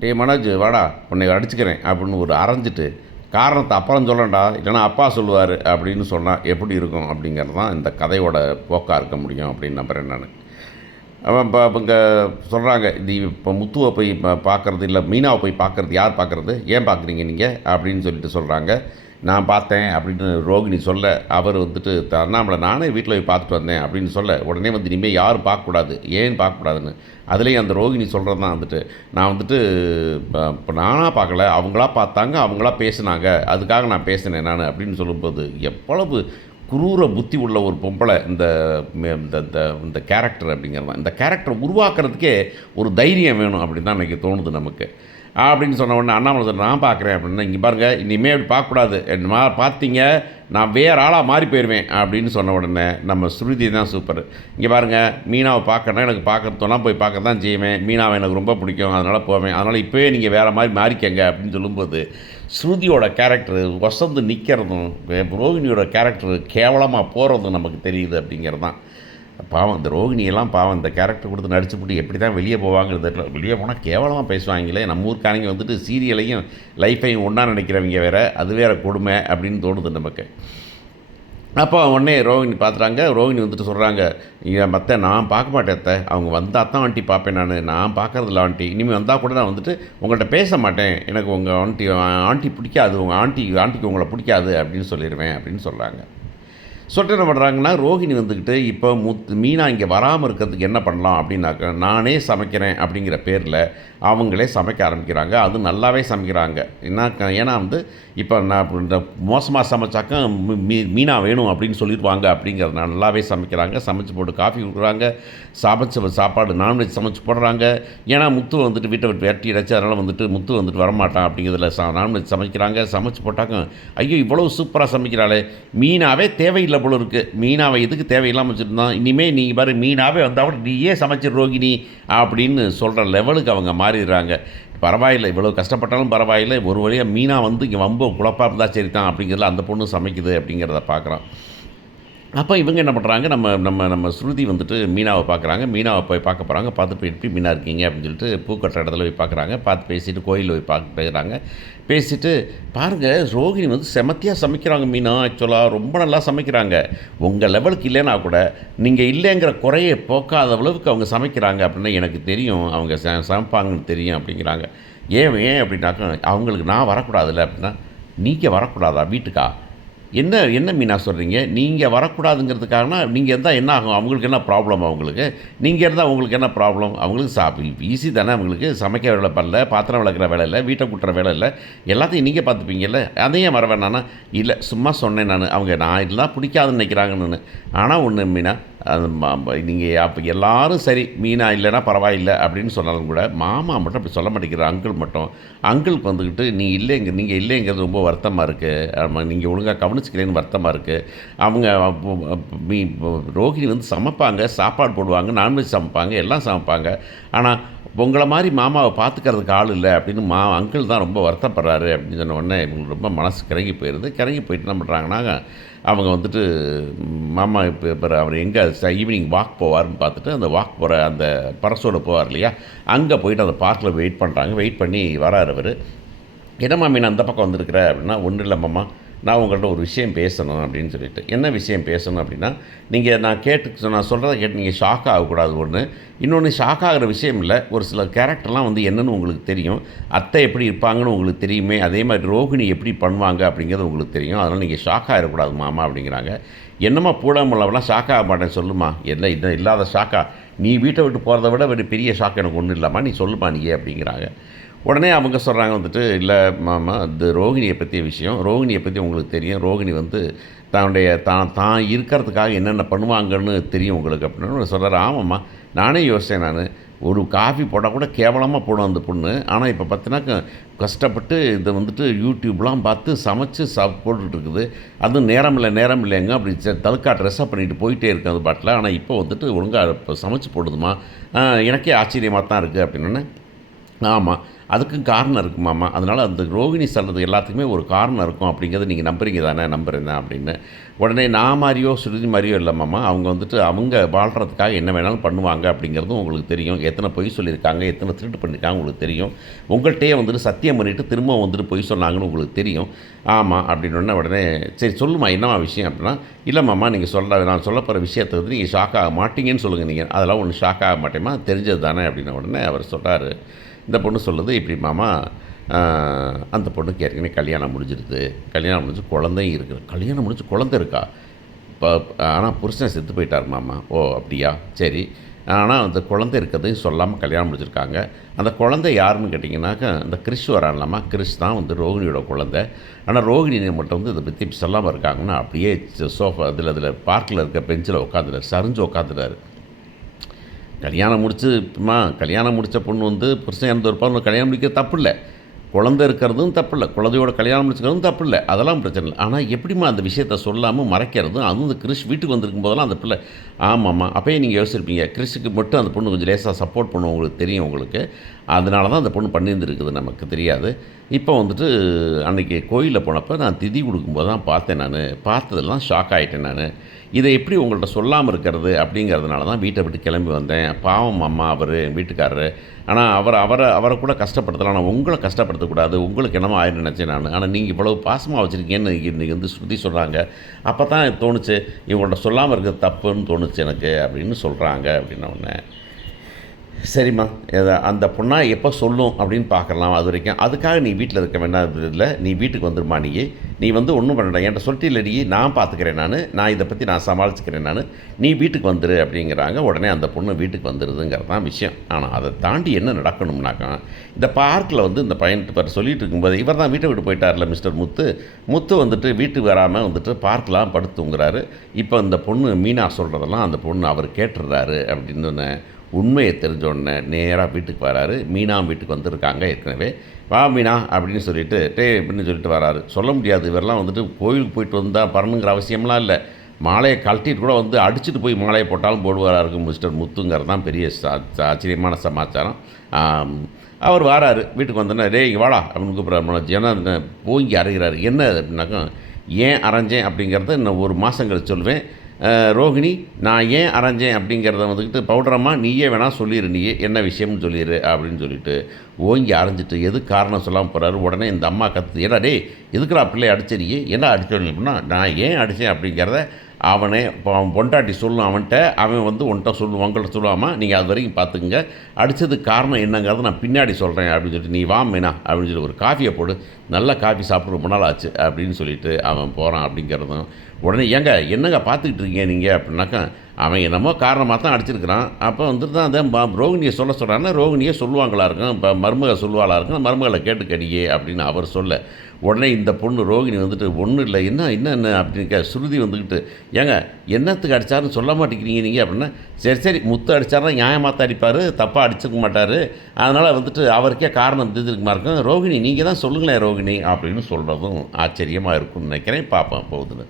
டேய் மனோஜ் வாடா உன்னை அடிச்சுக்கிறேன் அப்படின்னு ஒரு அரைஞ்சிட்டு காரணத்தை அப்புறம் சொல்கிறேன்டா இல்லைனா அப்பா சொல்லுவார் அப்படின்னு சொன்னால் எப்படி இருக்கும் அப்படிங்கிறது தான் இந்த கதையோட போக்காக இருக்க முடியும் அப்படின்னு நம்புகிறேன் நான். அவன் இப்போ இங்கே சொல்கிறாங்க இது இப்போ முத்துவை போய் பார்க்குறது இல்லை மீனாவை போய் பார்க்குறது யார் பார்க்குறது ஏன் பார்க்குறீங்க நீங்கள் அப்படின்னு சொல்லிட்டு சொல்கிறாங்க. நான் பார்த்தேன் அப்படின்னு ரோகிணி சொல்ல அவர் வந்துட்டு அண்ணாமலை நானே வீட்டில் போய் பார்த்துட்டு வந்தேன் அப்படின்னு சொல்ல உடனே வந்து இனிமேல் யாரும் பார்க்கக்கூடாது ஏன் பார்க்கக்கூடாதுன்னு அதுலேயும் அந்த ரோகிணி சொல்கிறது தான் வந்துட்டு நான் வந்துட்டு இப்போ நானாக பார்க்கல அவங்களா பார்த்தாங்க அவங்களா பேசுனாங்க அதுக்காக நான் பேசினேன் நான் அப்படின்னு சொல்லும்போது எவ்வளவு குரூர புத்தி உள்ள ஒரு பொம்பளை இந்த இந்த கேரக்டர் அப்படிங்கிறது தான். இந்த கேரக்டரை உருவாக்குறதுக்கே ஒரு தைரியம் வேணும் அப்படின்னு தான் எனக்கு தோணுது நமக்கு. அப்படின்னு சொன்ன உடனே அண்ணாமலை நான் பார்க்குறேன் அப்படின்னா இங்கே பாருங்கள் இனிமேல் அப்படி பார்க்கக்கூடாது பார்த்தீங்க நான் வேறு ஆளாக மாறி போயிடுவேன் அப்படின்னு சொன்ன உடனே நம்ம ஸ்ருதி தான் சூப்பர். இங்கே பாருங்கள் மீனாவை பார்க்கணும் எனக்கு பார்க்கறதுனா போய் பார்க்க தான் செய்வேன் மீனாவை எனக்கு ரொம்ப பிடிக்கும் அதனால் போவேன் அதனால் இப்போவே நீங்கள் வேறு மாதிரி மாறிக்கங்க அப்படின்னு சொல்லும்போது ஸ்ருதியோட கேரக்டரு வசந்து நிற்கிறதும் ரோகிணியோட கேரக்டரு கேவலமாக போகிறதும் நமக்கு தெரியுது அப்படிங்கிறது தான். பாவம் இந்த ரோகிணியெல்லாம் பாவம் இந்த கேரக்டர் கொடுத்து நடிச்சுப்பட்டு எப்படி தான் வெளியே போவாங்கிறது வெளியே போனால் கேவலமாக பேசுவாங்களே நம்ம ஊருக்காரங்க வந்துட்டு சீரியலையும் லைஃப்பையும் ஒன்றா நினைக்கிறவங்க வேறு அது வேறு கொடுமை அப்படின்னு தோணுது நமக்கு. அப்போ உடனே ரோகிணி பார்த்துறாங்க. ரோகிணி வந்துட்டு சொல்கிறாங்க மற்ற நான் பார்க்க மாட்டேன் அத்தை அவங்க வந்தால் தான் ஆண்டி பார்ப்பேன் நான் பார்க்குறதில்ல ஆண்டி இனிமேல் வந்தால் கூட நான் வந்துட்டு உங்கள்கிட்ட பேச மாட்டேன் எனக்கு உங்கள் ஆண்டி பிடிக்காது உங்கள் ஆண்டிக்கு உங்களை பிடிக்காது அப்படின்னு சொல்லிடுவேன் அப்படின்னு சொல்கிறாங்க. சொல்லிட்டு என்ன பண்ணுறாங்கன்னா ரோஹிணி வந்துக்கிட்டு இப்போ மீனா இங்கே வராமல் இருக்கிறதுக்கு என்ன பண்ணலாம் அப்படின்னாக்க நானே சமைக்கிறேன் அப்படிங்கிற பேரில் அவங்களே சமைக்க ஆரம்பிக்கிறாங்க. அது நல்லாவே சமைக்கிறாங்க. ஏன்னா வந்து இப்போ நான் இந்த மோசமாக சமைச்சாக்க மீனா வேணும் அப்படின்னு சொல்லிடுவாங்க அப்படிங்கிறது நல்லாவே சமைக்கிறாங்க. சமைச்சு போட்டு காஃபி கொடுக்குறாங்க. சமைச்ச சாப்பாடு நான்வெஜ் சமைச்சு போடுறாங்க. ஏன்னா முத்து வந்துட்டு வீட்டை விட்டு வெட்டிடுச்சு அதனால் வந்துட்டு முத்து வந்துட்டு வரமாட்டான் அப்படிங்கிறதுல நான்வெஜ் சமைக்கிறாங்க. சமைச்சு போட்டாக்க ஐயோ இவ்வளோ சூப்பராக சமைக்கிறாளே மீனாவே தேவையில்லை போல இருக்குது மீனாவை எதுக்கு தேவையில்லாமல் வச்சுருந்தான் இனிமேல் நீங்கள் பாரு மீனாவே வந்தால் கூட நீயே சமைச்சிரு ரோகிணி அப்படின்னு சொல்கிற லெவலுக்கு அவங்க மாறிடுறாங்க. பரவாயில்லை இவ்வளோ கஷ்டப்பட்டாலும் பரவாயில்லை ஒரு வழியாக மீனா வந்து இங்கே வம்பு குழப்பாக இருந்தால் சரி தான் அப்படிங்கிறதுல அந்த பொண்ணு சமைக்குது அப்படிங்கிறத பார்க்குறோம். அப்போ இவங்க என்ன பண்ணுறாங்க நம்ம நம்ம நம்ம ஸ்ருதி வந்துட்டு மீனாவை பார்க்குறாங்க. மீனாவை போய் பார்க்க போகிறாங்க. பார்த்து போய் எப்படி மீனா இருக்கீங்க அப்படின்னு சொல்லிட்டு பூக்கட்டுற இடத்துல போய் பார்க்குறாங்க. பார்த்து பேசிவிட்டு கோயிலில் போய் பேசுகிறாங்க. பேசிவிட்டு பாருங்கள் ரோகிணி வந்து செமத்தியாக சமைக்கிறாங்க மீனா ஆக்சுவலாக ரொம்ப நல்லா சமைக்கிறாங்க. உங்கள் லெவலுக்கு இல்லைன்னா கூட நீங்கள் இல்லைங்கிற குறையை போக்காத அளவுக்கு அவங்க சமைக்கிறாங்க அப்படின்னா எனக்கு தெரியும் அவங்க சமைப்பாங்கன்னு தெரியும் அப்படிங்கிறாங்க. ஏன் அப்படின்னாக்கா அவங்களுக்கு நான் வரக்கூடாதுல்ல அப்படின்னா நீங்கள் வரக்கூடாதா வீட்டுக்கா என்ன மீனா சொல்கிறீங்க நீங்கள் வரக்கூடாதுங்கிறதுக்காகனா நீங்கள் இருந்தால் என்ன ஆகும் அவங்களுக்கு என்ன ப்ராப்ளம் அவங்களுக்கு நீங்கள் இருந்தால் உங்களுக்கு என்ன ப்ராப்ளம் அவங்களுக்கு ஈஸி தானே அவங்களுக்கு சமைக்க வேலை பண்ணல பாத்திரம் விளக்குற வேலை இல்லை வீட்டை கூட்டுற வேலை இல்லை எல்லாத்தையும் நீங்கள் பார்த்துப்பீங்கல்ல அதையும் வர வேணான்னா இல்லை சும்மா சொன்னேன் அவங்க நான் இதெல்லாம் பிடிக்காதுன்னு நினைக்கிறாங்கன்னு. ஆனால் ஒன்று மீனா நீங்கள் அப்போ எல்லோரும் சரி மீனா இல்லைன்னா பரவாயில்லை அப்படின்னு சொன்னாலும் கூட மாமா மட்டும் அப்படி சொல்ல மாட்டேங்கிற அங்கிளுக்கு வந்துக்கிட்டு நீங்கள் இல்லைங்கிறது ரொம்ப வருத்தமாக இருக்குது நீங்கள் ஒழுங்காக கவனிச்சிக்கிறேன்னு வருத்தமாக இருக்குது. அவங்க ரோகிணி வந்து சமைப்பாங்க சாப்பாடு போடுவாங்க நான்வெஜ் சமைப்பாங்க எல்லாம் சமைப்பாங்க. ஆனால் உங்களை மாதிரி மாமாவை பார்த்துக்கிறதுக்கு ஆள் இல்லை அப்படின்னு அங்கிள் தான் ரொம்ப வருத்தப்படுறாரு அப்படின்னு சொன்ன உடனே இவங்களுக்கு ரொம்ப மனசு கிறங்கி போயிடுது. கிறங்கி போயிட்டு என்ன பண்ணுறாங்கன்னா அவங்க வந்துட்டு மாமா இப்போ அவர் எங்கே ஈவினிங் வாக் போவார்னு பார்த்துட்டு அந்த வாக் போகிற அந்த பரசோடு போவார் இல்லையா அங்கே போயிட்டு அந்த பார்க்கில் வெயிட் பண்ணுறாங்க. வெயிட் பண்ணி வராரு அவர். என்ன மாமி நான் அந்த பக்கம் வந்திருக்கிற அப்படின்னா ஒன்றும் இல்லை மாமா நான் உங்கள்கிட்ட ஒரு விஷயம் பேசணும் அப்படின்னு சொல்லிட்டு என்ன விஷயம் பேசணும் அப்படின்னா நீங்கள் நான் சொல்கிறத கேட்டு நீங்கள் ஷாக் ஆகக்கூடாது. ஒன்று இன்னொன்று ஷாக் ஆகிற விஷயம் இல்லை ஒரு சில கேரக்டர்லாம் வந்து என்னென்னு உங்களுக்கு தெரியும். அத்தை எப்படி இருப்பாங்கன்னு உங்களுக்கு தெரியுமே அதே மாதிரி ரோகிணி எப்படி பண்ணுவாங்க அப்படிங்கிறது உங்களுக்கு தெரியும். அதனால் நீங்கள் ஷாக் ஆகிடக்கூடாது மாமா அப்படிங்கிறாங்க. என்னம்மா பூடாமலாம் ஷாக் ஆக மாட்டேன் சொல்லுமா என்ன இது இல்லாத ஷாக்கா நீ வீட்டை விட்டு போகிறத விட ஒரு பெரிய ஷாக் எனக்கு ஒன்றும் இல்லாமா நீ சொல்லுமா நீ அப்படிங்கிறாங்க. உடனே அவங்க சொல்கிறாங்க வந்துட்டு இல்லை மாமா இது ரோகிணியை பற்றிய விஷயம் ரோகிணியை பற்றி உங்களுக்கு தெரியும் ரோகிணி வந்து தான் இருக்கிறதுக்காக என்னென்ன பண்ணுவாங்கன்னு தெரியும் உங்களுக்கு அப்படின்னு சொல்கிறார். ஆமாம்மா நானே யோசித்தேன் நான் ஒரு காஃபி போட்டால் கூட கேவலமாக போடும் அந்த பொண்ணு. ஆனால் இப்போ பார்த்தினாக்க கஷ்டப்பட்டு இதை வந்துட்டு யூடியூப்லாம் பார்த்து சமைச்சு போட்டுட்ருக்குது. அதுவும் நேரம் இல்லைங்க அப்படி தலுக்கா ட்ரெஸ்ஸாக பண்ணிட்டு போயிட்டே இருக்குது அது பாட்டில். ஆனால் இப்போ வந்துட்டு ஒழுங்காக இப்போ சமைச்சு போடுதுமா எனக்கே ஆச்சரியமாக தான் இருக்குது அப்படின்னு. ஆமாம் அதுக்கும் காரணம் இருக்குது மாமா. அதனால் அந்த ரோகிணி சொல்கிறது எல்லாத்துக்குமே ஒரு காரணம் இருக்கும் அப்படிங்கிறத நீங்கள் நம்புறீங்க தானே? நம்புறேன் தான் அப்படின்னு. உடனே நான் மாதிரியோ ஸ்ருதி மாதிரியோ இல்லை மாமா. அவங்க வந்துட்டு அவங்க வாழ்கிறதுக்காக என்ன வேணாலும் பண்ணுவாங்க அப்படிங்கிறதும் உங்களுக்கு தெரியும். எத்தனை பொய் சொல்லியிருக்காங்க, எத்தனை திருட்டு பண்ணியிருக்காங்க உங்களுக்கு தெரியும். உங்கள்கிட்டயே வந்துட்டு சத்தியம் பண்ணிவிட்டு திரும்ப வந்துட்டு பொய் சொன்னாங்கன்னு உங்களுக்கு தெரியும். ஆமாம் அப்படின்னு உடனே சரி சொல்லுமா என்னம்மா விஷயம் அப்படின்னா, இல்லை மாமா நீங்கள் நான் சொல்ல போகிற விஷயத்தை வந்து நீங்கள் ஷாக் ஆக மாட்டீங்கன்னு சொல்லுங்கள் நீங்கள். அதெல்லாம் ஒன்றும் ஷாக் ஆக மாட்டேம்மா, தெரிஞ்சது தானே அப்படின்ன உடனே அவர் சொல்கிறாரு. இந்த பொண்ணு சொல்லுது, இப்படி மாமா அந்த பொண்ணுக்கு ஏற்கனவே கல்யாணம் முடிஞ்சிருது. கல்யாணம் முடிஞ்சு குழந்தையும் இருக்குது. கல்யாணம் முடிஞ்சு குழந்தை இருக்கா? இப்போ ஆனால் புருஷன் செத்து போயிட்டார் மாமா. ஓ அப்படியா, சரி. ஆனால் அந்த குழந்தை இருக்கிறதையும் சொல்லாமல் கல்யாணம் முடிச்சிருக்காங்க. அந்த குழந்தை யாருன்னு கேட்டிங்கன்னாக்கா அந்த கிறிஷ் வரான்லாமா, கிறிஷ் தான் வந்து ரோகிணியோட குழந்தை. ஆனால் ரோகிணி மட்டும் வந்து இதை பற்றி சொல்லாமல் இருக்காங்கன்னா அப்படியே சோஃபா அதில் பார்க்கில் இருக்க பெஞ்சில் உட்காந்துட்டார், சரிஞ்சு உட்காந்துட்டார். கல்யாணம் முடித்த பொண்ணு வந்து புருஷன் இறந்து இருப்பார், கல்யாணம் முடிக்கிறது தப்பு இல்லை. குழந்தை இருக்கிறதும் தப்பு இல்லை, குழந்தையோட கல்யாணம் முடிச்சுக்கிறதும் தப்பு இல்லை, அதெல்லாம் பிரச்சனை இல்லை. ஆனால் எப்படிம்மா அந்த விஷயத்த சொல்லாமல் மறைக்கிறதும், அதுவும் இந்த கிறிஷ் வீட்டுக்கு வந்திருக்கும் போதெல்லாம் அந்த பிள்ளை ஆமாம்மா அப்போயே நீங்கள் யோசிச்சிருப்பீங்க, கிறிஷுக்கு மட்டும் அந்த பொண்ணு கொஞ்சம் லேசாக சப்போர்ட் பண்ணும் உங்களுக்கு தெரியும் உங்களுக்கு. அதனால தான் அந்த பொண்ணு பண்ணியிருந்துருக்குது, நமக்கு தெரியாது. இப்போ வந்துட்டு அன்றைக்கி கோயிலில் போனப்போ நான் திதி கொடுக்கும்போது தான் பார்த்தேன். நான் பார்த்ததெல்லாம் ஷாக் ஆகிட்டேன். நான் இதை எப்படி உங்கள்கிட்ட சொல்லாமல் இருக்கிறது அப்படிங்கிறதுனால தான் வீட்டை விட்டு கிளம்பி வந்தேன். பாவம் அம்மா அவர் வீட்டுக்காரரு. ஆனால் அவரை கூட கஷ்டப்படுத்தலாம், ஆனால் உங்களை கஷ்டப்படுத்தக்கூடாது, உங்களுக்கு என்னமோ ஆயிரம் நினச்சேன் நான். ஆனால் நீங்கள் இவ்வளவு பாசமாக வச்சுருக்கீங்கன்னு இன்றைக்கி வந்து ஸ்ருதி சொல்கிறாங்க. அப்போ தான் தோணுச்சு இவங்கள்ட்ட சொல்லாமல் இருக்கிறது தப்புன்னு தோணுச்சு எனக்கு அப்படின்னு சொல்கிறாங்க. அப்படின்ன உடனே சரிம்மா அந்த பொண்ணா எப்போ சொல்லும் அப்படின்னு பார்க்கலாம். அது வரைக்கும் அதுக்காக நீ வீட்டில் இருக்க வேண்டாம், இல்லை நீ வீட்டுக்கு வந்துருமா. நீ வந்து ஒன்றும் பண்ண என்கிட்ட சொல்லிட்டு இல்லடி, நான் பார்த்துக்கிறேன், நான் இதை பற்றி நான் சமாளிச்சுக்கிறேன், நீ வீட்டுக்கு வந்துரு அப்படிங்கிறாங்க. உடனே அந்த பொண்ணு வீட்டுக்கு வந்துடுதுங்கிறது தான் விஷயம். ஆனால் அதை தாண்டி என்ன நடக்கணும்னாக்கா, இந்த பார்க்கில் வந்து இந்த பையன்ட்டு சொல்லிட்டு இருக்கும்போது இவர் தான் வீட்டை விட்டு போயிட்டார்ல மிஸ்டர் முத்து வந்துட்டு வீட்டுக்கு வராமல் வந்துட்டு பார்க்கலாம் படுத்துங்கிறாரு. இப்போ இந்த பொண்ணு மீனா சொல்கிறதெல்லாம் அந்த பொண்ணு அவர் கேட்டுடுறாரு. அப்படின்னு உண்மையை தெரிஞ்சோடனே நேராக வீட்டுக்கு வராரு. மீனா வீட்டுக்கு வந்திருக்காங்க ஏற்கனவே. வா மீனா அப்படின்னு சொல்லிட்டு அப்படின்னு சொல்லிட்டு வராரு. சொல்ல முடியாது, இவரெல்லாம் வந்துட்டு கோயிலுக்கு போயிட்டு வந்தால் பரணுங்கிற அவசியம்லாம் இல்லை. மாலையை கழட்டிட்டு கூட வந்து அடிச்சுட்டு போய் மாலையை போட்டாலும் போடுவாராக இருக்கும் மிஸ்டர் முத்துங்கிறது தான் பெரிய ஆச்சரியமான சமாச்சாரம். அவர் வராரு. வீட்டுக்கு வந்தோன்னே இங்கே வாடா அப்படின்னு கூப்பிட்றாரு. ஜனம் போங்கி அரைகிறாரு. என்ன அப்படின்னாக்கா, ஏன் அரைஞ்சேன் அப்படிங்கிறத இன்னும் ஒரு மாதம் கழிச்சு சொல்லுவேன். ரோகிணி நான் ஏன் அரைஞ்சேன் அப்படிங்கிறத வந்துக்கிட்டு பவுடரம்மா நீயே வேணால் சொல்லிடு, நீயே என்ன விஷயம்னு சொல்லிடு அப்படின்னு சொல்லிட்டு ஓங்கி அரைஞ்சிட்டு எது காரணம் சொல்லாமல் போகிறாரு. உடனே இந்த அம்மா கற்று, ஏடா டே எதுக்குடா பிள்ளை அடிச்சறியே, என்ன அடிச்சோன்னு அப்படின்னா, நான் ஏன் அடித்தேன் அப்படிங்கிறத அவனே இப்போ அவன் பொண்டாட்டி சொல்லும் அவன்கிட்ட, அவன் வந்து உன்கிட்ட உங்கள்கிட்ட சொல்லுவாமா, நீங்கள் அது வரைக்கும் பார்த்துக்குங்க, அடித்ததுக்கு காரணம் என்னங்கிறத நான் பின்னாடி சொல்கிறேன் அப்படின்னு சொல்லிட்டு, நீ வா மீனா அப்படின்னு சொல்லி ஒரு காஃபியை போடு, நல்ல காஃபி சாப்பிட்டு ரொம்ப நாள் ஆச்சு அப்படின்னு சொல்லிட்டு அவன் போகிறான். அப்படிங்கிறதும் உடனே என்னங்க பார்த்துக்கிட்டு இருக்கீங்க நீங்கள் அப்படின்னாக்கா, அவன் என்னமோ காரணமாக தான் அடிச்சிருக்கிறான். அப்போ வந்துட்டு தான் அந்த ரோகிணியை சொல்கிறான்னா ரோகிணியை சொல்லுவாங்களா இருக்கும், இப்போ மருமகளை சொல்லுவாளா இருக்கும், மருமகளை கேட்டுக்கடியே அப்படின்னு அவர் சொல்ல, உடனே இந்த பொண்ணு ரோகிணி வந்துட்டு ஒன்றும் இல்லை என்ன அப்படின்னு ஸ்ருதி வந்துக்கிட்டு, ஏங்க என்னத்துக்கு அடித்தாருன்னு சொல்ல மாட்டேங்கிறீங்க நீங்கள் அப்படின்னா, சரி முத்து அடித்தாருன்னா நியாயமாக தான் அடிப்பார், தப்பாக அடிச்சுக்க மாட்டார், அதனால் வந்துட்டு அவருக்கே காரணம் தெரிஞ்சிருக்குமா இருக்கும், ரோகிணி நீங்கள் தான் சொல்லுங்களேன் ரோகிணி அப்படின்னு சொல்கிறதும் ஆச்சரியமாக இருக்கும்னு நினைக்கிறேன். பார்ப்போம் போகுதுன்னு.